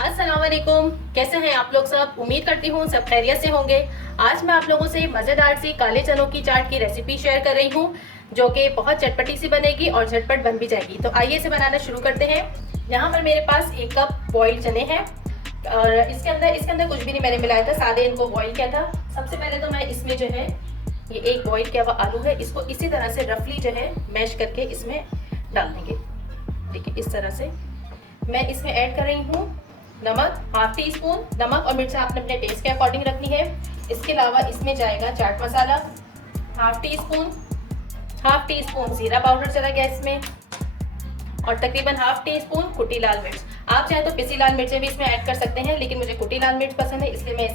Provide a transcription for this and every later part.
अस्सलाम वालेकुम। कैसे हैं आप लोग सब? उम्मीद करती हूँ सब खैरियत से होंगे। आज मैं आप लोगों से मज़ेदार सी काले चनों की चाट की रेसिपी शेयर कर रही हूँ, जो कि बहुत चटपटी सी बनेगी और झटपट बन भी जाएगी। तो आइए इसे बनाना शुरू करते हैं। यहाँ पर मेरे पास 1 कप बॉइल्ड चने हैं और इसके अंदर कुछ भी नहीं मैंने मिलाया था, सादे इनको बॉईल किया था। सबसे पहले तो मैं इसमें जो है ये एक बॉईल किया हुआ आलू है, इसको इसी तरह से रफली जो है मैश करके इसमें डाल देंगे। देखिए इस तरह से मैं इसमें ऐड कर रही हूँ नमक, हाफ टी स्पून। नमक और मिर्च आपने अपने टेस्ट के अकॉर्डिंग रखनी है। इसके अलावा इसमें जाएगा chaat masala half tea spoon जीरा पाउडर चला गया इसमें, और तकरीबन हाफ टी स्पून कुटी लाल मिर्च। आप चाहे तो पिसी लाल मिर्चें भी इसमें ऐड कर सकते हैं, लेकिन मुझे कुटी लाल मिर्च पसंद है इसलिए मैं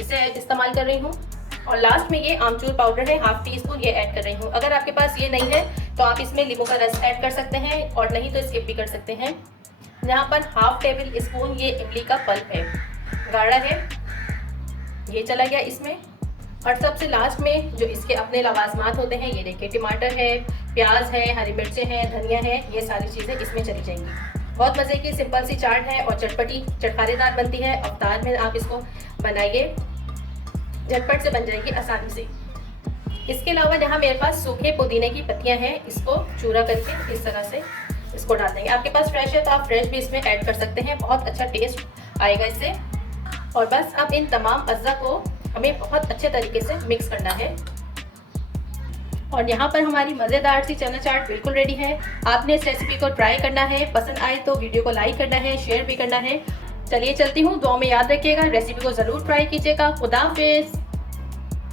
इसे इस्तेमाल कर रही हूँ। और लास्ट में ये आमचूर पाउडर है हाफ टी स्पून, ये ऐड कर रही हूँ। अगर आपके पास ये नहीं है तो आप इसमें नींबू का रस ऐड कर सकते हैं, और नहीं तो स्किप भी कर सकते हैं। यहाँ पर हाफ टेबल स्पून ये इमली का पल्प है, गाढ़ा है, ये चला गया इसमें। और सबसे लास्ट में जो इसके अपने लवाजमात होते हैं, ये देखिए टमाटर है, प्याज है, हरी मिर्चें हैं, धनिया है, ये सारी चीज़ें इसमें चली जाएंगी। बहुत मज़े की सिंपल सी चाट है और चटपटी चटखारेदार बनती है। अवतार में आप इसको बनाइए, झटपट से बन जाएगी आसानी से। इसके अलावा यहाँ मेरे पास सूखे पुदीने की पत्तियाँ हैं, इसको चूरा करके इस तरह से इसको डाल देंगे। आपके पास फ्रेश है तो आप फ्रेश भी इसमें ऐड कर सकते हैं, बहुत अच्छा टेस्ट आएगा इससे। और बस अब इन तमाम अज्जा को हमें बहुत अच्छे तरीके से मिक्स करना है। और यहाँ पर हमारी मज़ेदार सी चना चाट बिल्कुल रेडी है। आपने इस रेसिपी को ट्राई करना है, पसंद आए तो वीडियो को लाइक करना है, शेयर भी करना है। चलिए चलती हूँ, दुआ में याद रखिएगा, रेसिपी को ज़रूर ट्राई कीजिएगा। खुदा हाफिज़।